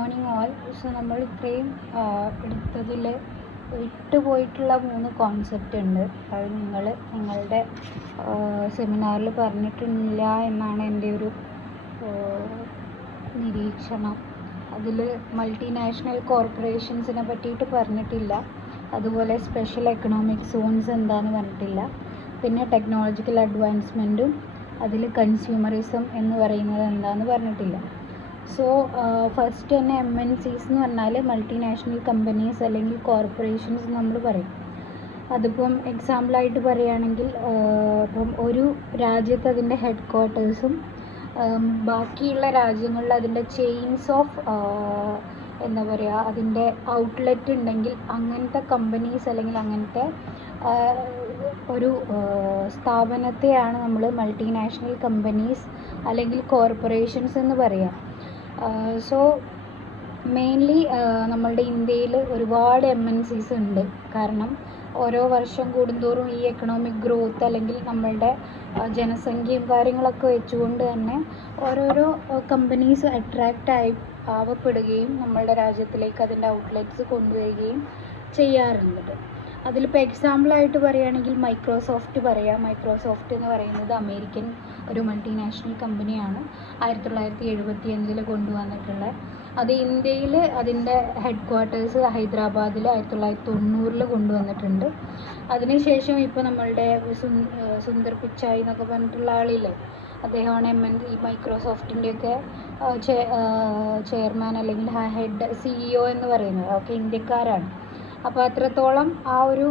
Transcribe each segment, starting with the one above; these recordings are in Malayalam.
Morning all. സോ നമ്മൾ ഇത്രയും എടുത്തതിൽ വിട്ടുപോയിട്ടുള്ള 3 കോൺസെപ്റ്റ് ഉണ്ട്. അത് നിങ്ങളുടെ സെമിനാറിൽ പറഞ്ഞിട്ടില്ല എന്നാണ് എൻ്റെ ഒരു നിരീക്ഷണം. അതിൽ മൾട്ടിനാഷണൽ കോർപ്പറേഷൻസിനെ പറ്റിയിട്ട് പറഞ്ഞിട്ടില്ല, അതുപോലെ സ്പെഷ്യൽ എക്കണോമിക് സോൺസ് എന്താണെന്ന് പറഞ്ഞിട്ടില്ല, പിന്നെ ടെക്നോളജിക്കൽ അഡ്വാൻസ്മെൻറ്റും അതിൽ കൺസ്യൂമറിസം എന്ന് പറയുന്നത് എന്താണെന്ന് പറഞ്ഞിട്ടില്ല. സോ ഫസ്റ്റ് തന്നെ MNCs എന്ന് പറഞ്ഞാൽ മൾട്ടിനാഷണൽ കമ്പനീസ് അല്ലെങ്കിൽ കോർപ്പറേഷൻസ് നമ്മൾ പറയും. അതിപ്പം എക്സാമ്പിളായിട്ട് പറയുകയാണെങ്കിൽ ഇപ്പം ഒരു രാജ്യത്ത് അതിൻ്റെ ഹെഡ് ക്വാർട്ടേഴ്സും ബാക്കിയുള്ള രാജ്യങ്ങളിൽ അതിൻ്റെ ചെയിൻസ് ഓഫ് എന്താ പറയുക അതിൻ്റെ ഔട്ട്ലെറ്റ് ഉണ്ടെങ്കിൽ അങ്ങനത്തെ കമ്പനീസ് അല്ലെങ്കിൽ അങ്ങനത്തെ ഒരു സ്ഥാപനത്തെയാണ് നമ്മൾ മൾട്ടിനാഷണൽ കമ്പനീസ് അല്ലെങ്കിൽ കോർപ്പറേഷൻസ് എന്ന് പറയുക. സോ മെയിൻലി നമ്മളുടെ ഇന്ത്യയിൽ ഒരുപാട് MNCs ഉണ്ട്. കാരണം ഓരോ വർഷം കൂടുന്തോറും ഈ എക്കണോമിക് ഗ്രോത്ത് അല്ലെങ്കിൽ നമ്മളുടെ ജനസംഖ്യയും കാര്യങ്ങളൊക്കെ വെച്ചുകൊണ്ട് തന്നെ ഓരോരോ കമ്പനീസ് ആവപ്പെടുകയും നമ്മളുടെ രാജ്യത്തിലേക്ക് അതിൻ്റെ ഔട്ട്ലെറ്റ്സ് കൊണ്ടുവരികയും ചെയ്യാറുണ്ട്. അതിലിപ്പോൾ എക്സാമ്പിളായിട്ട് പറയുകയാണെങ്കിൽ മൈക്രോസോഫ്റ്റ് പറയാം. മൈക്രോസോഫ്റ്റ് എന്ന് പറയുന്നത് അമേരിക്കൻ ഒരു മൾട്ടിനാഷണൽ കമ്പനിയാണ്. 1975 കൊണ്ടുവന്നിട്ടുള്ള. അത് ഇന്ത്യയിൽ അതിൻ്റെ ഹെഡ് ക്വാർട്ടേഴ്സ് ഹൈദരാബാദിൽ 1990 കൊണ്ടുവന്നിട്ടുണ്ട്. അതിനുശേഷം ഇപ്പോൾ നമ്മളുടെ സുന്ദർ പിച്ചായി എന്നൊക്കെ പറഞ്ഞിട്ടുള്ള ആളില്ലേ, അദ്ദേഹമാണ് ഈ മൈക്രോസോഫ്റ്റിൻ്റെയൊക്കെ ചെയർമാൻ അല്ലെങ്കിൽ ഹെഡ് CEO എന്ന് പറയുന്നത്. ഒക്കെ ഇന്ത്യക്കാരാണ്. അപ്പോൾ അത്രത്തോളം ആ ഒരു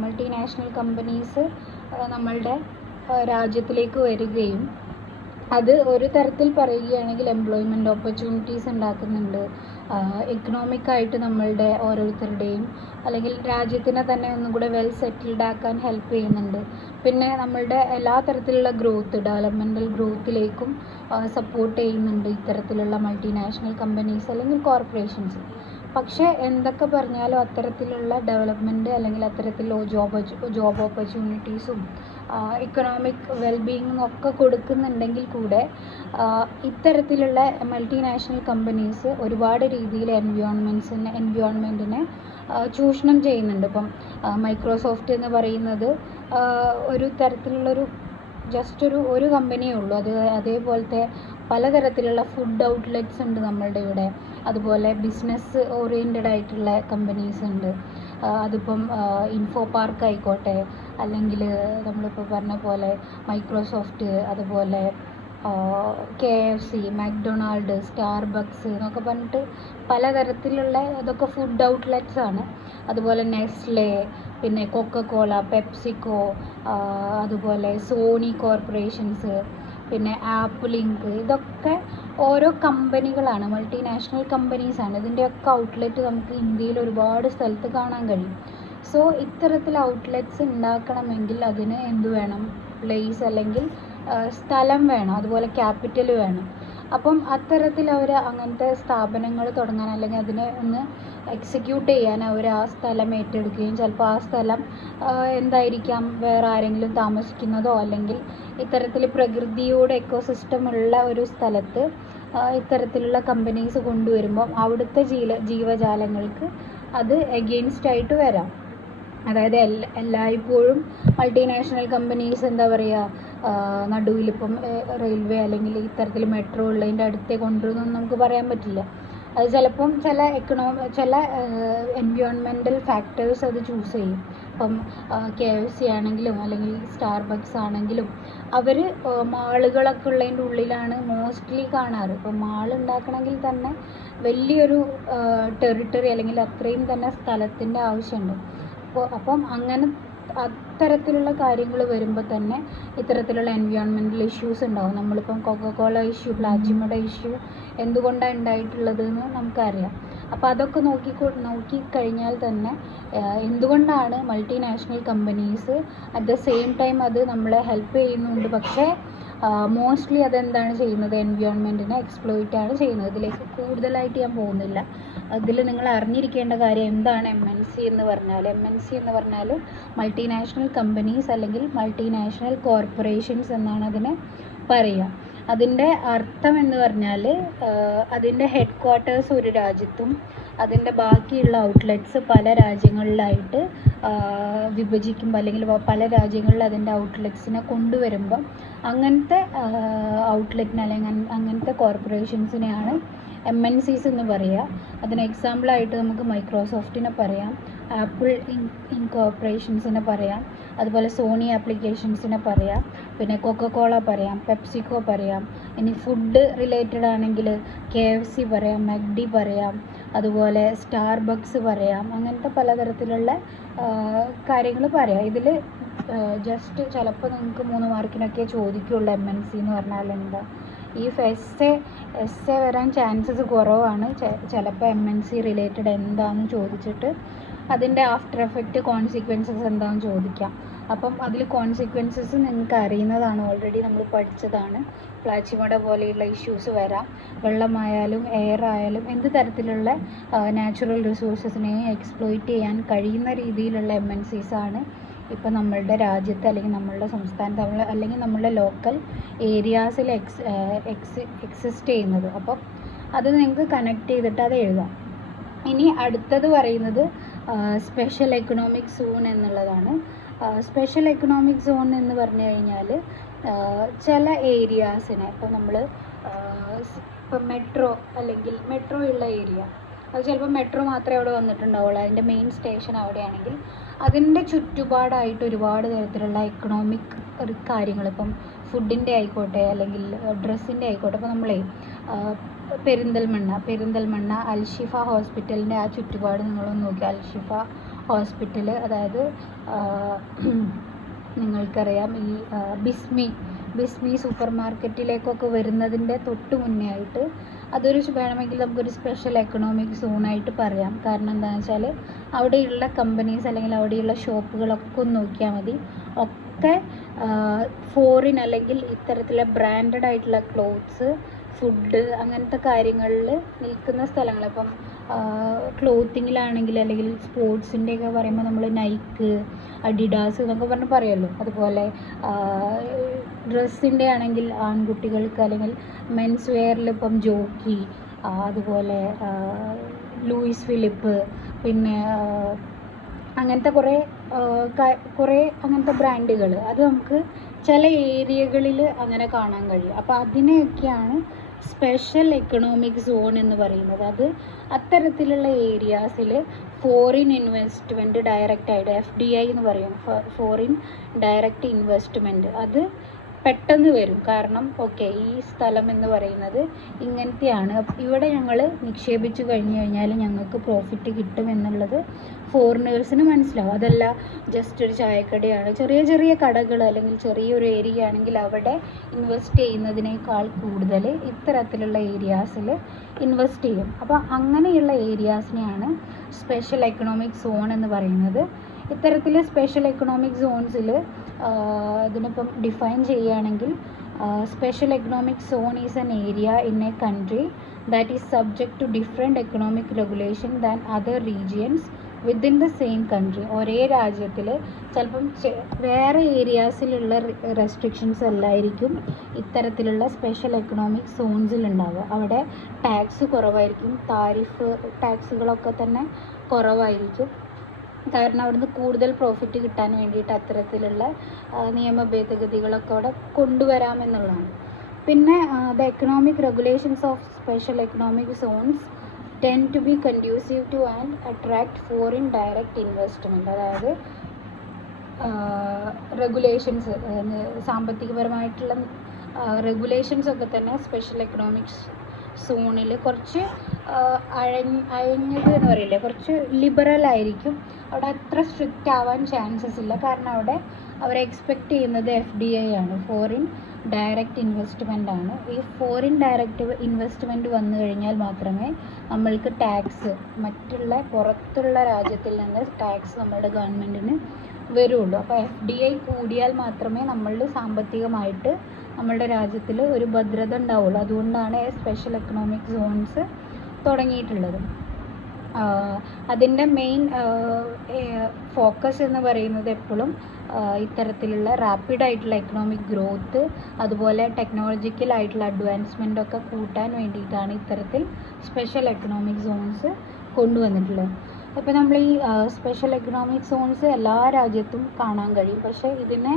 മൾട്ടിനാഷണൽ കമ്പനീസ് നമ്മളുടെ രാജ്യത്തിലേക്ക് വരികയും അത് ഒരു തരത്തിൽ പറയുകയാണെങ്കിൽ എംപ്ലോയ്മെൻറ്റ് ഓപ്പർച്യൂണിറ്റീസ് ഉണ്ടാക്കുന്നുണ്ട്. എക്കണോമിക്കായിട്ട് നമ്മളുടെ ഓരോരുത്തരുടെയും അല്ലെങ്കിൽ രാജ്യത്തിനെ തന്നെ ഒന്നും കൂടെ വെൽ സെറ്റിൽഡ് ആക്കാൻ ഹെൽപ്പ് ചെയ്യുന്നുണ്ട്. പിന്നെ നമ്മളുടെ എല്ലാ തരത്തിലുള്ള ഡെവലപ്മെൻറ്റൽ ഗ്രോത്തിലേക്കും സപ്പോർട്ട് ചെയ്യുന്നുണ്ട് ഇത്തരത്തിലുള്ള മൾട്ടിനാഷണൽ കമ്പനീസ് അല്ലെങ്കിൽ കോർപ്പറേഷൻസ്. പക്ഷേ എന്തൊക്കെ പറഞ്ഞാലും അത്തരത്തിലുള്ള ഡെവലപ്മെൻറ്റ് അല്ലെങ്കിൽ അത്തരത്തിലുള്ള ജോബ് ഓപ്പർച്യൂണിറ്റീസും ഇക്കണോമിക് വെൽബീയിങ്ങും ഒക്കെ കൊടുക്കുന്നുണ്ടെങ്കിൽ കൂടെ ഇത്തരത്തിലുള്ള മൾട്ടിനാഷണൽ കമ്പനീസ് ഒരുപാട് രീതിയിൽ എൻവയോൺമെൻറ്റിനെ ചൂഷണം ചെയ്യുന്നുണ്ട്. ഇപ്പം മൈക്രോസോഫ്റ്റ് എന്ന് പറയുന്നത് ഒരു തരത്തിലുള്ളൊരു ജസ്റ്റ് ഒരു കമ്പനിയേ ഉള്ളൂ. അതേപോലത്തെ പലതരത്തിലുള്ള ഫുഡ് ഔട്ട്ലെറ്റ്സ് ഉണ്ട് നമ്മളുടെ ഇവിടെ. അതുപോലെ ബിസിനസ് ഓറിയൻറ്റഡ് ആയിട്ടുള്ള കമ്പനീസ് ഉണ്ട്. അതിപ്പം ഇൻഫോ പാർക്ക് ആയിക്കോട്ടെ, അല്ലെങ്കിൽ നമ്മളിപ്പോൾ പറഞ്ഞ പോലെ മൈക്രോസോഫ്റ്റ്, അതുപോലെ KFC, മക്ഡൊണാൾഡ്, സ്റ്റാർബക്സ് എന്നൊക്കെ പറഞ്ഞിട്ട് പലതരത്തിലുള്ള ഇതൊക്കെ ഫുഡ് ഔട്ട്ലെറ്റ്സ് ആണ്. അതുപോലെ നെസ്ലെ, പിന്നെ കൊക്കക്കോള, പെപ്സിക്കോ, അതുപോലെ സോണി കോർപ്പറേഷൻസ്, പിന്നെ ആപ്പിൾ ഇങ്ക്, ഇതൊക്കെ ഓരോ കമ്പനികളാണ്, മൾട്ടിനാഷണൽ കമ്പനീസാണ്. ഇതിൻ്റെയൊക്കെ ഔട്ട്ലെറ്റ് നമുക്ക് ഇന്ത്യയിൽ ഒരുപാട് സ്ഥലത്ത് കാണാൻ കഴിയും. സോ ഇത്തരത്തിൽ ഔട്ട്ലെറ്റ്സ് ഉണ്ടാക്കണമെങ്കിൽ അതിന് എന്ത് വേണം? പ്ലേസ് അല്ലെങ്കിൽ സ്ഥലം വേണം, അതുപോലെ ക്യാപിറ്റൽ വേണം. അപ്പം അത്തരത്തിൽ അവർ അങ്ങനത്തെ സ്ഥാപനങ്ങൾ തുടങ്ങാൻ അല്ലെങ്കിൽ അതിനെ ഒന്ന് എക്സിക്യൂട്ട് ചെയ്യാൻ അവർ ആ സ്ഥലം ഏറ്റെടുക്കുകയും ചിലപ്പോൾ ആ സ്ഥലം എന്തായിരിക്കാം വേറെ ആരെങ്കിലും താമസിക്കുന്നതോ അല്ലെങ്കിൽ ഇത്തരത്തിൽ പ്രകൃതിയോട് എക്കോസിസ്റ്റം ഉള്ള ഒരു സ്ഥലത്ത് ഇത്തരത്തിലുള്ള കമ്പനീസ് കൊണ്ടുവരുമ്പോൾ അവിടുത്തെ ജീവജാലങ്ങൾക്ക് അത് എഗെയിൻസ്റ്റ് ആയിട്ട് വരാം. അതായത് എല്ലായ്പ്പോഴും മൾട്ടിനാഷണൽ കമ്പനീസ് എന്താ പറയുക നടുവിലിപ്പം റെയിൽവേ അല്ലെങ്കിൽ ഇത്തരത്തിൽ മെട്രോ ഉള്ളതിൻ്റെ അടുത്തേ കൊണ്ടുവരുന്നൊന്നും നമുക്ക് പറയാൻ പറ്റില്ല. അത് ചിലപ്പം ചില എൻവയോൺമെൻറ്റൽ ഫാക്ടേഴ്സ് അത് ചൂസ് ചെയ്യും. ഇപ്പം KFC ആണെങ്കിലും അല്ലെങ്കിൽ സ്റ്റാർബക്സ് ആണെങ്കിലും അവർ മാളുകളൊക്കെ ഉള്ളതിൻ്റെ ഉള്ളിലാണ് മോസ്റ്റ്ലി കാണാറ്. ഇപ്പം മാൾ ഉണ്ടാക്കണമെങ്കിൽ തന്നെ വലിയൊരു ടെറിട്ടറി അല്ലെങ്കിൽ അത്രയും തന്നെ സ്ഥലത്തിൻ്റെ ആവശ്യമുണ്ട്. അപ്പം അങ്ങനെ അത്തരത്തിലുള്ള കാര്യങ്ങൾ വരുമ്പോൾ തന്നെ ഇത്തരത്തിലുള്ള എൻവയോൺമെൻറ്റൽ ഇഷ്യൂസ് ഉണ്ടാവും. നമ്മളിപ്പം കൊക്കക്കോള ഇഷ്യൂ, പ്ലാച്ചിമയുടെ ഇഷ്യൂ എന്തുകൊണ്ടാണ് ഉണ്ടായിട്ടുള്ളത് എന്ന് നമുക്കറിയാം. അപ്പോൾ അതൊക്കെ നോക്കിക്കഴിഞ്ഞാൽ തന്നെ എന്തുകൊണ്ടാണ് multinational companies at the same time അത് നമ്മളെ ഹെൽപ്പ് ചെയ്യുന്നുണ്ട്, പക്ഷേ മോസ്റ്റ്ലി അതെന്താണ് ചെയ്യുന്നത്? എൻവയോൺമെൻറ്റിനെ എക്സ്പ്ലോയിറ്റ് ആണ് ചെയ്യുന്നത്. ഇതിലേക്ക് കൂടുതലായിട്ട് ഞാൻ പോകുന്നില്ല. അതിൽ നിങ്ങൾ അറിഞ്ഞിരിക്കേണ്ട കാര്യം എന്താണ് MNC എന്ന് പറഞ്ഞാൽ മൾട്ടിനാഷണൽ കമ്പനീസ് അല്ലെങ്കിൽ മൾട്ടിനാഷണൽ കോർപ്പറേഷൻസ് എന്നാണ് അതിനെ പറയുക. അതിൻ്റെ അർത്ഥം എന്ന് പറഞ്ഞാൽ അതിൻ്റെ ഹെഡ് ക്വാർട്ടേഴ്സ് ഒരു രാജ്യത്തും അതിൻ്റെ ബാക്കിയുള്ള ഔട്ട്ലെറ്റ്സ് പല രാജ്യങ്ങളിലായിട്ട് വിഭജിക്കുമ്പോൾ അല്ലെങ്കിൽ പല രാജ്യങ്ങളിൽ അതിൻ്റെ ഔട്ട്ലെറ്റ്സിനെ കൊണ്ടുവരുമ്പോൾ അങ്ങനത്തെ ഔട്ട്ലെറ്റിന് അല്ലെങ്കിൽ അങ്ങനത്തെ കോർപ്പറേഷൻസിനെയാണ് MNCs എന്ന് പറയുക. അതിന് എക്സാമ്പിളായിട്ട് നമുക്ക് മൈക്രോസോഫ്റ്റിനെ പറയാം, ആപ്പിൾ ഇൻകോർപ്പറേഷൻസിനെ പറയാം, അതുപോലെ സോണി ആപ്ലിക്കേഷൻസിനെ പറയാം, പിന്നെ കൊക്കക്കോള പറയാം, പെപ്സിക്കോ പറയാം. ഇനി ഫുഡ് റിലേറ്റഡ് ആണെങ്കിൽ KFC പറയാം, McD പറയാം, അതുപോലെ സ്റ്റാർബക്സ് പറയാം. അങ്ങനത്തെ പലതരത്തിലുള്ള കാര്യങ്ങൾ പറയാം. ഇതിൽ ജസ്റ്റ് ചിലപ്പോൾ നിങ്ങൾക്ക് 3 മാർക്കിനൊക്കെ ചോദിക്കുള്ളൂ MNC എന്ന് പറഞ്ഞാൽ എന്താ. ഈ എസ് എ വരാൻ ചാൻസസ് കുറവാണ്. ചിലപ്പോൾ MNC റിലേറ്റഡ് എന്താണെന്ന് ചോദിച്ചിട്ട് അതിൻ്റെ ആഫ്റ്റർ എഫക്റ്റ് കോൺസിക്വൻസസ് എന്താണെന്ന് ചോദിക്കാം. അപ്പം അതിൽ കോൺസിക്വൻസസ് നിങ്ങൾക്ക് അറിയുന്നതാണ്, ഓൾറെഡി നമ്മൾ പഠിച്ചതാണ്. പ്ലാച്ചിമോഡ പോലെയുള്ള ഇഷ്യൂസ് വരാം. വെള്ളമായാലും എയർ ആയാലും എന്ത് തരത്തിലുള്ള നാച്ചുറൽ റിസോഴ്സസിനെയും എക്സ്പ്ലോയിറ്റ് ചെയ്യാൻ കഴിയുന്ന രീതിയിലുള്ള MNCs ആണ് ഇപ്പോൾ നമ്മളുടെ രാജ്യത്ത് അല്ലെങ്കിൽ നമ്മളുടെ സംസ്ഥാനത്ത് അല്ലെങ്കിൽ നമ്മളുടെ ലോക്കൽ ഏരിയാസിൽ എക്സിസ്റ്റ് ചെയ്യുന്നത്. അപ്പം അത് നിങ്ങൾക്ക് കണക്ട് ചെയ്തിട്ട് അത് എഴുതാം. ഇനി അടുത്തത് പറയുന്നത് സ്പെഷ്യൽ എക്കണോമിക് സോൺ എന്നുള്ളതാണ്. സ്പെഷ്യൽ എക്കണോമിക് സോൺ എന്ന് പറഞ്ഞു കഴിഞ്ഞാൽ ചില ഏരിയാസിനെ ഇപ്പോൾ നമ്മൾ ഇപ്പം മെട്രോ അല്ലെങ്കിൽ മെട്രോ ഉള്ള ഏരിയ, അത് ചിലപ്പോൾ മെട്രോ മാത്രമേ അവിടെ വന്നിട്ടുണ്ടാവുള്ളൂ, അതിൻ്റെ മെയിൻ സ്റ്റേഷൻ അവിടെയാണെങ്കിൽ അതിൻ്റെ ചുറ്റുപാടായിട്ട് ഒരുപാട് തരത്തിലുള്ള എക്കണോമിക് കാര്യങ്ങൾ, ഇപ്പം ഫുഡിൻ്റെ ആയിക്കോട്ടെ അല്ലെങ്കിൽ ഡ്രസ്സിൻ്റെ ആയിക്കോട്ടെ. ഇപ്പോൾ നമ്മളെ പെരിന്തൽമണ്ണ അൽഷിഫ ഹോസ്പിറ്റലിൻ്റെ ആ ചുറ്റുപാട് നിങ്ങളൊന്ന് നോക്കി. അൽഷിഫ ഹോസ്പിറ്റൽ, അതായത് നിങ്ങൾക്കറിയാം ഈ ബിസ്മി സൂപ്പർ മാർക്കറ്റിലേക്കൊക്കെ വരുന്നതിൻ്റെ തൊട്ട് മുന്നേ ആയിട്ട് അതൊരു വേണമെങ്കിൽ നമുക്കൊരു സ്പെഷ്യൽ എക്കണോമിക് സോണായിട്ട് പറയാം. കാരണം എന്താണെന്ന് വെച്ചാൽ അവിടെയുള്ള കമ്പനീസ് അല്ലെങ്കിൽ അവിടെയുള്ള ഷോപ്പുകളൊക്കെ ഒന്ന് നോക്കിയാൽ മതി, ഒക്കെ ഫോറിൻ അല്ലെങ്കിൽ ഇത്തരത്തിലുള്ള ബ്രാൻഡഡ് ആയിട്ടുള്ള ക്ലോത്ത്സ്, ഫുഡ് അങ്ങനത്തെ കാര്യങ്ങളിൽ നിൽക്കുന്ന സ്ഥലങ്ങൾ. ഇപ്പം ക്ലോത്തിങ്ങിലാണെങ്കിൽ അല്ലെങ്കിൽ സ്പോർട്സിൻ്റെയൊക്കെ പറയുമ്പോൾ നമ്മൾ നൈക്ക്, അഡിഡാസ് എന്നൊക്കെ പറഞ്ഞ് പറയുമല്ലോ. അതുപോലെ ഡ്രസ്സിൻ്റെ ആണെങ്കിൽ ആൺകുട്ടികൾക്ക് അല്ലെങ്കിൽ മെൻസ് വെയറിൽ ഇപ്പം ജോക്കി, അതുപോലെ ലൂയിസ് ഫിലിപ്പ്, പിന്നെ അങ്ങനത്തെ കുറേ അങ്ങനത്തെ ബ്രാൻഡുകൾ അത് നമുക്ക് ചില ഏരിയകളിൽ അങ്ങനെ കാണാൻ കഴിയും. അപ്പോൾ അതിനെയൊക്കെയാണ് സ്പെഷ്യൽ എക്കണോമിക് സോൺ എന്ന് പറയുന്നത്. അത് അത്തരത്തിലുള്ള ഏരിയാസിൽ ഫോറിൻ ഇൻവെസ്റ്റ്മെൻറ്റ് ഡയറക്റ്റായിട്ട് FDI എന്ന് പറയും, ഫോറിൻ ഡയറക്റ്റ് ഇൻവെസ്റ്റ്മെൻറ്റ്, അത് പെട്ടെന്ന് വരും. കാരണം ഈ സ്ഥലം എന്ന് പറയുന്നത് ഇങ്ങനത്തെയാണ്, ഇവിടെ ഞങ്ങൾ നിക്ഷേപിച്ചു കഴിഞ്ഞാൽ ഞങ്ങൾക്ക് പ്രോഫിറ്റ് കിട്ടും എന്നുള്ളത് ഫോറിനേഴ്സിന് മനസ്സിലാവും. അതല്ല ജസ്റ്റ് ഒരു ചായക്കടയാണ്, ചെറിയ ചെറിയ കടകൾ അല്ലെങ്കിൽ ചെറിയൊരു ഏരിയ ആണെങ്കിൽ അവിടെ ഇൻവെസ്റ്റ് ചെയ്യുന്നതിനേക്കാൾ കൂടുതൽ ഇത്തരത്തിലുള്ള ഏരിയാസിൽ ഇൻവെസ്റ്റ് ചെയ്യും. അപ്പോൾ അങ്ങനെയുള്ള ഏരിയാസിനെയാണ് സ്പെഷ്യൽ എക്കണോമിക് സോൺ എന്ന് പറയുന്നത്. ഇത്തരത്തിൽ സ്പെഷ്യൽ എക്കണോമിക് സോൺസിൽ ഇതിനിപ്പം ഡിഫൈൻ ചെയ്യുകയാണെങ്കിൽ special economic zone is an area in a country that is subject to different economic regulation than other regions within the same country. ഒരേ രാജ്യത്തിൽ ചിലപ്പം വേറെ ഏരിയാസിലുള്ള റെസ്ട്രിക്ഷൻസ് അല്ലായിരിക്കും ഇത്തരത്തിലുള്ള സ്പെഷ്യൽ എക്കണോമിക് സോൺസിൽ ഉണ്ടാവുക. അവിടെ ടാക്സ് കുറവായിരിക്കും, താരിഫ് ടാക്സുകളൊക്കെ തന്നെ കുറവായിരിക്കും. കാരണം അവിടുന്ന് കൂടുതൽ പ്രോഫിറ്റ് കിട്ടാൻ വേണ്ടിയിട്ട് അത്തരത്തിലുള്ള നിയമ ഭേദഗതികളൊക്കെ അവിടെ കൊണ്ടുവരാമെന്നുള്ളതാണ്. പിന്നെ the economic regulations of special economic zones tend to be conducive to and attract foreign direct investment. അതായത് റെഗുലേഷൻസ്, സാമ്പത്തികപരമായിട്ടുള്ള റെഗുലേഷൻസ് ഒക്കെ തന്നെ സ്പെഷ്യൽ എക്കണോമിക്സ് സോണിൽ കുറച്ച് അയഞ്ഞത് എന്ന് പറയില്ലേ, കുറച്ച് ലിബറൽ ആയിരിക്കും. അവിടെ അത്ര സ്ട്രിക്റ്റ് ആവാൻ ചാൻസസ് ഇല്ല. കാരണം അവിടെ അവർ എക്സ്പെക്റ്റ് ചെയ്യുന്നത് FDI ആണ്, ഫോറിൻ ഡയറക്റ്റ് ഇൻവെസ്റ്റ്മെൻ്റ് ആണ്. ഈ ഫോറിൻ ഡയറക്റ്റ് ഇൻവെസ്റ്റ്മെൻറ്റ് വന്നു കഴിഞ്ഞാൽ മാത്രമേ നമ്മൾക്ക് ടാക്സ്, മറ്റുള്ള പുറത്തുള്ള രാജ്യത്തിൽ നിന്ന് ടാക്സ് നമ്മളുടെ ഗവൺമെൻറ്റിന് വരുള്ളൂ. അപ്പോൾ FDI കൂടിയാൽ മാത്രമേ നമ്മൾ സാമ്പത്തികമായിട്ട് നമ്മളുടെ രാജ്യത്തിൽ ഒരു ഭദ്രത ഉണ്ടാവുള്ളൂ. അതുകൊണ്ടാണ് സ്പെഷ്യൽ എക്കണോമിക് സോൺസ് തുടങ്ങിയിട്ടുള്ളത്. അതിൻ്റെ മെയിൻ ഫോക്കസ് എന്ന് പറയുന്നത് എപ്പോഴും ഇത്തരത്തിലുള്ള റാപ്പിഡായിട്ടുള്ള എക്കണോമിക് ഗ്രോത്ത്, അതുപോലെ ടെക്നോളജിക്കലായിട്ടുള്ള അഡ്വാൻസ്മെൻ്റൊക്കെ കൂട്ടാൻ വേണ്ടിയിട്ടാണ് ഇത്തരത്തിൽ സ്പെഷ്യൽ എക്കണോമിക് സോൺസ് കൊണ്ടുവന്നിട്ടുള്ളത്. ഇപ്പോൾ നമ്മൾ ഈ സ്പെഷ്യൽ എക്കണോമിക് സോൺസ് എല്ലാ രാജ്യത്തും കാണാൻ കഴിയും. പക്ഷേ ഇതിനെ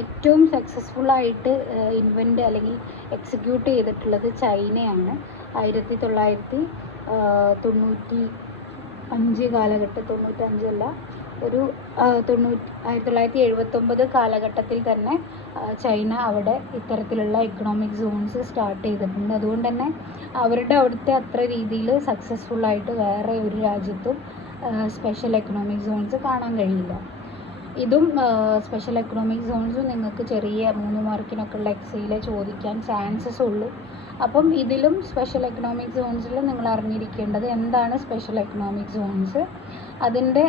ഏറ്റവും സക്സസ്ഫുള്ളായിട്ട് അല്ലെങ്കിൽ എക്സിക്യൂട്ട് ചെയ്തിട്ടുള്ളത് ചൈനയാണ്. 1995 കാലഘട്ടം, 95 ഒരു 1979 കാലഘട്ടത്തിൽ തന്നെ ചൈന അവിടെ ഇത്തരത്തിലുള്ള എക്കണോമിക് സോൺസ് സ്റ്റാർട്ട് ചെയ്തിട്ടുണ്ട്. അതുകൊണ്ട് തന്നെ അവിടുത്തെ അത്ര രീതിയിൽ സക്സസ്ഫുള്ളായിട്ട് വേറെ ഒരു രാജ്യത്തും സ്പെഷ്യൽ എക്കണോമിക് സോൺസ് കാണാൻ കഴിയില്ല. ഇതും സ്പെഷ്യൽ എക്കണോമിക് സോൺസും നിങ്ങൾക്ക് ചെറിയ 3 മാർക്കിനൊക്കെ ഉള്ള എക്സയിലെ ചോദിക്കാൻ ചാൻസസ് ഉള്ളൂ. അപ്പം ഇതിലും സ്പെഷ്യൽ എക്കണോമിക് സോൺസിൽ നിങ്ങൾ അറിഞ്ഞിരിക്കേണ്ടത് എന്താണ് സ്പെഷ്യൽ എക്കണോമിക് സോൺസ്, അതിൻ്റെ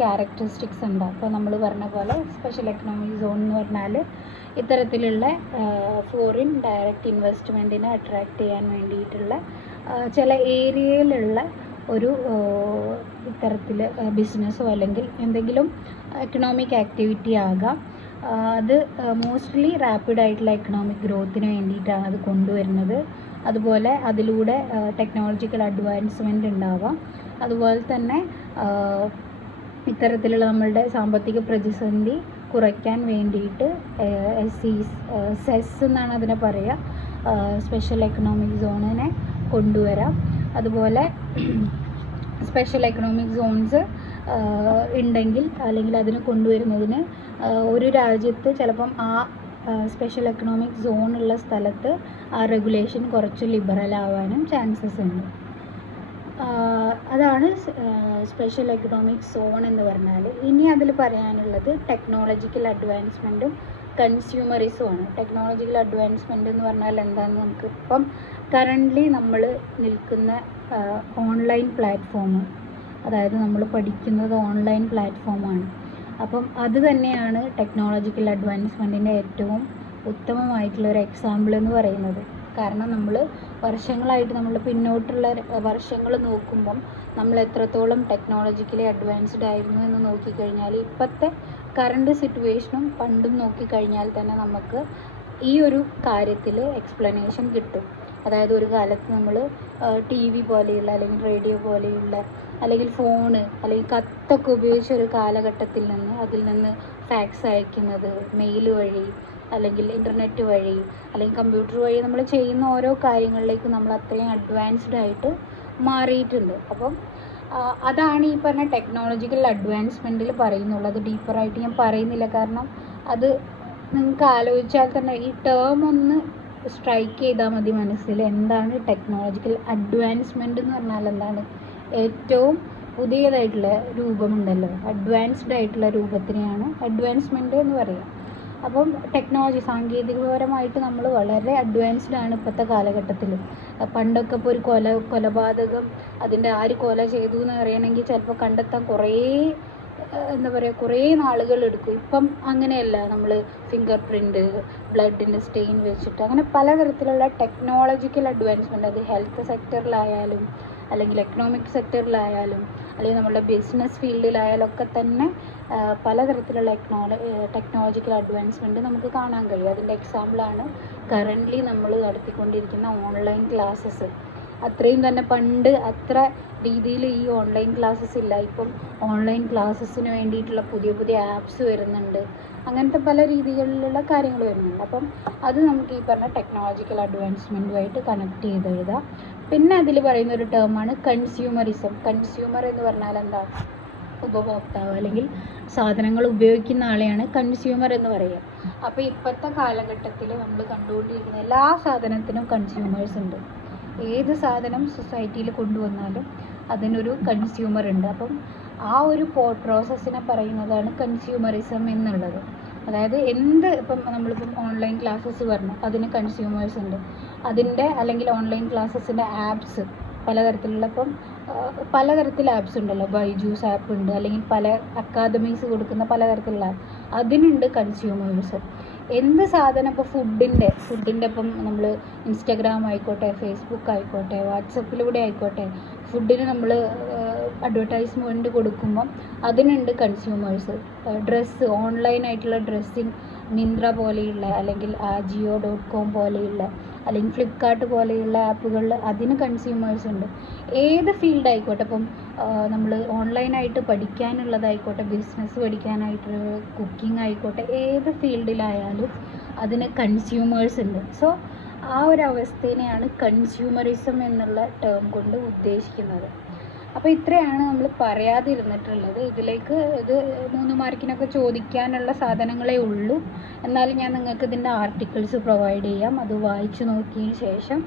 ക്യാരക്ടറിസ്റ്റിക്സ് എന്താ. അപ്പോൾ നമ്മൾ പറഞ്ഞ പോലെ സ്പെഷ്യൽ എക്കണോമിക് സോൺ എന്ന് പറഞ്ഞാൽ ഇത്തരത്തിലുള്ള ഫോറിൻ ഡയറക്റ്റ് ഇൻവെസ്റ്റ്മെൻറ്റിനെ അട്രാക്റ്റ് ചെയ്യാൻ വേണ്ടിയിട്ടുള്ള ചില ഏരിയയിലുള്ള ഒരു ഇത്തരത്തിൽ ബിസിനസ്സോ അല്ലെങ്കിൽ എന്തെങ്കിലും എക്കണോമിക് ആക്ടിവിറ്റി ആകാം. അത് മോസ്റ്റ്ലി റാപ്പിഡായിട്ടുള്ള എക്കണോമിക് ഗ്രോത്തിന് വേണ്ടിയിട്ടാണ് അത് കൊണ്ടുവരുന്നത്. അതുപോലെ അതിലൂടെ ടെക്നോളജിക്കൽ അഡ്വാൻസ്മെൻ്റ് ഉണ്ടാവാം. അതുപോലെ തന്നെ ഇത്തരത്തിലുള്ള നമ്മളുടെ സാമ്പത്തിക പ്രതിസന്ധി കുറയ്ക്കാൻ വേണ്ടിയിട്ട് സെസ് എന്നാണ് അതിനെ പറയുക, സ്പെഷ്യൽ എക്കണോമിക് സോണിനെ കൊണ്ടുവരാം. അതുപോലെ സ്പെഷ്യൽ എക്കണോമിക് സോൺസ് ഉണ്ടെങ്കിൽ അല്ലെങ്കിൽ അതിന് കൊണ്ടുവരുന്നതിന് ഒരു രാജ്യത്ത് ചിലപ്പം ആ സ്പെഷ്യൽ എക്കണോമിക് സോൺ ഉള്ള സ്ഥലത്ത് ആ റെഗുലേഷൻ കുറച്ച് ലിബറൽ ആവാനും ചാൻസസ് ഉണ്ട്. അതാണ് സ്പെഷ്യൽ എക്കണോമിക് സോൺ എന്ന് പറഞ്ഞാൽ. ഇനി അതിൽ പറയാനുള്ളത് ടെക്നോളജിക്കൽ അഡ്വാൻസ്മെൻറ്റും കൺസ്യൂമറിസവുമാണ്. ടെക്നോളജിക്കൽ അഡ്വാൻസ്മെൻറ്റ് എന്ന് പറഞ്ഞാൽ എന്താണെന്ന് നമുക്ക് ഇപ്പം കറൻ്റ്ലി നമ്മൾ നിൽക്കുന്ന ഓൺലൈൻ പ്ലാറ്റ്ഫോം, അതായത് നമ്മൾ പഠിക്കുന്നത് ഓൺലൈൻ പ്ലാറ്റ്ഫോമാണ്. അപ്പം അത് തന്നെയാണ് ടെക്നോളജിക്കൽ അഡ്വാൻസ്മെൻറ്റിൻ്റെ ഏറ്റവും ഉത്തമമായിട്ടുള്ളൊരു എക്സാമ്പിൾ എന്ന് പറയുന്നത്. കാരണം നമ്മൾ വർഷങ്ങളായിട്ട് നമ്മൾ പിന്നോട്ടുള്ള വർഷങ്ങൾ നോക്കുമ്പം നമ്മൾ എത്രത്തോളം ടെക്നോളജിക്കലി അഡ്വാൻസ്ഡ് ആയിരുന്നു എന്ന് നോക്കിക്കഴിഞ്ഞാൽ ഇപ്പോഴത്തെ കറണ്ട് സിറ്റുവേഷനും പണ്ടും നോക്കിക്കഴിഞ്ഞാൽ തന്നെ നമുക്ക് ഈ ഒരു കാര്യത്തിൽ എക്സ്പ്ലനേഷൻ കിട്ടും. അതായത് ഒരു കാലത്ത് നമ്മൾ TV പോലെയുള്ള അല്ലെങ്കിൽ റേഡിയോ പോലെയുള്ള അല്ലെങ്കിൽ ഫോണ് അല്ലെങ്കിൽ കത്തൊക്കെ ഉപയോഗിച്ച ഒരു കാലഘട്ടത്തിൽ നിന്ന് അതിൽ നിന്ന് ഫാക്സ് അയക്കുന്നത് മെയിൽ വഴി അല്ലെങ്കിൽ ഇൻ്റർനെറ്റ് വഴി അല്ലെങ്കിൽ കമ്പ്യൂട്ടർ വഴി നമ്മൾ ചെയ്യുന്ന ഓരോ കാര്യങ്ങളിലേക്ക് നമ്മൾ അത്രയും അഡ്വാൻസ്ഡ് ആയിട്ട് മാറിയിട്ടുണ്ട്. അപ്പം അതാണ് ഈ പറഞ്ഞ ടെക്നോളജിക്കൽ അഡ്വാൻസ്മെൻറ്റിൽ പറയുന്നുള്ളത്. അത് ഡീപ്പറായിട്ട് ഞാൻ പറയുന്നില്ല, കാരണം അത് നിങ്ങൾക്ക് ആലോചിച്ചാൽ തന്നെ ഈ ടേം ഒന്ന് സ്ട്രൈക്ക് ചെയ്താൽ മതി മനസ്സിൽ. എന്താണ് ടെക്നോളജിക്കൽ അഡ്വാൻസ്മെൻറ്റ് എന്ന് പറഞ്ഞാൽ എന്താണ്? ഏറ്റവും പുതിയതായിട്ടുള്ള രൂപമുണ്ടല്ലോ, അഡ്വാൻസ്ഡ് ആയിട്ടുള്ള രൂപത്തിനെയാണ് അഡ്വാൻസ്മെൻറ്റ് എന്ന് പറയുക. അപ്പം ടെക്നോളജി സാങ്കേതികപരമായിട്ട് നമ്മൾ വളരെ അഡ്വാൻസ്ഡ് ആണ് ഇപ്പോഴത്തെ കാലഘട്ടത്തിൽ. പണ്ടൊക്കെ ഇപ്പോൾ ഒരു കൊലപാതകം അതിൻ്റെ ആര് കൊല ചെയ്തു എന്ന് അറിയണമെങ്കിൽ ചിലപ്പോൾ കണ്ടെത്താൻ കുറേ നാളുകൾ എടുക്കും. ഇപ്പം അങ്ങനെയല്ല, നമ്മൾ ഫിംഗർ പ്രിൻറ്റ്, ബ്ലഡിൻ്റെ സ്റ്റെയിൻ വെച്ചിട്ട് അങ്ങനെ പലതരത്തിലുള്ള ടെക്നോളജിക്കൽ അഡ്വാൻസ്മെൻറ്റ്, അത് ഹെൽത്ത് സെക്ടറിലായാലും അല്ലെങ്കിൽ എക്കണോമിക് സെക്ടറിലായാലും അല്ലെങ്കിൽ നമ്മുടെ ബിസിനസ് ഫീൽഡിലായാലും ഒക്കെ തന്നെ പലതരത്തിലുള്ള ടെക്നോളജിക്കൽ അഡ്വാൻസ്മെൻറ്റ് നമുക്ക് കാണാൻ കഴിയും. അതിൻ്റെ എക്സാമ്പിളാണ് കറൻ്റ്ലി നമ്മൾ നടത്തിക്കൊണ്ടിരിക്കുന്ന ഓൺലൈൻ ക്ലാസ്സസ്. അത്രയും തന്നെ പണ്ട് അത്ര രീതിയിൽ ഈ ഓൺലൈൻ ക്ലാസ്സസ് ഇല്ല. ഇപ്പം ഓൺലൈൻ ക്ലാസ്സസിന് വേണ്ടിയിട്ടുള്ള പുതിയ പുതിയ ആപ്സ് വരുന്നുണ്ട്. അങ്ങനത്തെ പല രീതികളിലുള്ള കാര്യങ്ങൾ വരുന്നുണ്ട്. അപ്പം അത് നമുക്ക് ഈ പറഞ്ഞ ടെക്നോളജിക്കൽ അഡ്വാൻസ്മെൻറ്റുമായിട്ട് കണക്ട് ചെയ്ത് എഴുതാം. പിന്നെ അതിൽ പറയുന്ന ഒരു ടേമാണ് കൺസ്യൂമറിസം. കൺസ്യൂമർ എന്ന് പറഞ്ഞാൽ എന്താ? ഉപഭോക്താവ് അല്ലെങ്കിൽ സാധനങ്ങൾ ഉപയോഗിക്കുന്ന ആളെയാണ് കൺസ്യൂമർ എന്ന് പറയുക. അപ്പോൾ ഇപ്പോഴത്തെ കാലഘട്ടത്തിൽ നമ്മൾ കണ്ടുകൊണ്ടിരിക്കുന്ന എല്ലാ സാധനത്തിനും കൺസ്യൂമേഴ്സ് ഉണ്ട്. ഏത് സാധനം സൊസൈറ്റിയിൽ കൊണ്ടുവന്നാലും അതിനൊരു കൺസ്യൂമർ ഉണ്ട്. അപ്പം ആ ഒരു പ്രോസസ്സിനെ പറയുന്നതാണ് കൺസ്യൂമറിസം എന്നുള്ളത്. അതായത് ഇപ്പം നമ്മളിപ്പം ഓൺലൈൻ ക്ലാസ്സസ് പറഞ്ഞു, അതിന് കൺസ്യൂമേഴ്സ് ഉണ്ട്. അതിൻ്റെ അല്ലെങ്കിൽ ഓൺലൈൻ ക്ലാസ്സസിൻ്റെ ആപ്സ് പലതരത്തിലുള്ള പലതരത്തിൽ ആപ്സ് ഉണ്ടല്ലോ. ബൈജൂസ് ആപ്പ് ഉണ്ട്, അല്ലെങ്കിൽ പല അക്കാദമീസ് കൊടുക്കുന്ന പലതരത്തിലുള്ള ആപ്പ്, അതിനുണ്ട് കൺസ്യൂമേഴ്സ്. എന്ത് സാധനം ഇപ്പോൾ ഫുഡിൻ്റെ ഇപ്പം നമ്മൾ ഇൻസ്റ്റാഗ്രാം ആയിക്കോട്ടെ, ഫേസ്ബുക്ക് ആയിക്കോട്ടെ, വാട്സപ്പിലൂടെ ആയിക്കോട്ടെ, ഫുഡിന് നമ്മൾ അഡ്വർടൈസ്മെൻറ്റ് കൊടുക്കുമ്പം അതിനുണ്ട് കൺസ്യൂമേഴ്സ്. ഡ്രസ്സ്, ഓൺലൈനായിട്ടുള്ള ഡ്രസ്സിങ്, മിന്ത്ര പോലെയുള്ള അല്ലെങ്കിൽ Ajio.com പോലെയുള്ള അല്ലെങ്കിൽ ഫ്ലിപ്കാർട്ട് പോലെയുള്ള ആപ്പുകളിൽ അതിന് കൺസ്യൂമേഴ്സ് ഉണ്ട്. ഏത് ഫീൽഡ് ആയിക്കോട്ടെ, ഇപ്പം നമ്മൾ ഓൺലൈനായിട്ട് പഠിക്കാനുള്ളതായിക്കോട്ടെ, ബിസിനസ് പഠിക്കാനായിട്ട്, കുക്കിംഗ് ആയിക്കോട്ടെ, ഏത് ഫീൽഡിലായാലും അതിന് കൺസ്യൂമേഴ്സ് ഉണ്ട്. സോ ആ ഒരു അവസ്ഥേനെയാണ് കൺസ്യൂമറിസം എന്നുള്ള ടേം കൊണ്ട് ഉദ്ദേശിക്കുന്നത്. അപ്പോൾ ഇത്രയാണ് നമ്മൾ പറയാതിരുന്നിട്ടുള്ളത്. ഇത് 3 മാർക്കിനൊക്കെ ചോദിക്കാനുള്ള സാധനങ്ങളേ ഉള്ളൂ. എന്നാലും ഞാൻ നിങ്ങൾക്ക് ഇതിൻ്റെ ആർട്ടിക്കിൾസ് പ്രൊവൈഡ് ചെയ്യാം. അത് വായിച്ചു നോക്കിയതിന് ശേഷം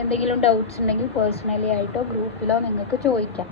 എന്തെങ്കിലും ഡൗട്ട്സ് ഉണ്ടെങ്കിൽ പേഴ്സണലി ആയിട്ടോ ഗ്രൂപ്പിലോ നിങ്ങൾക്ക് ചോദിക്കാം.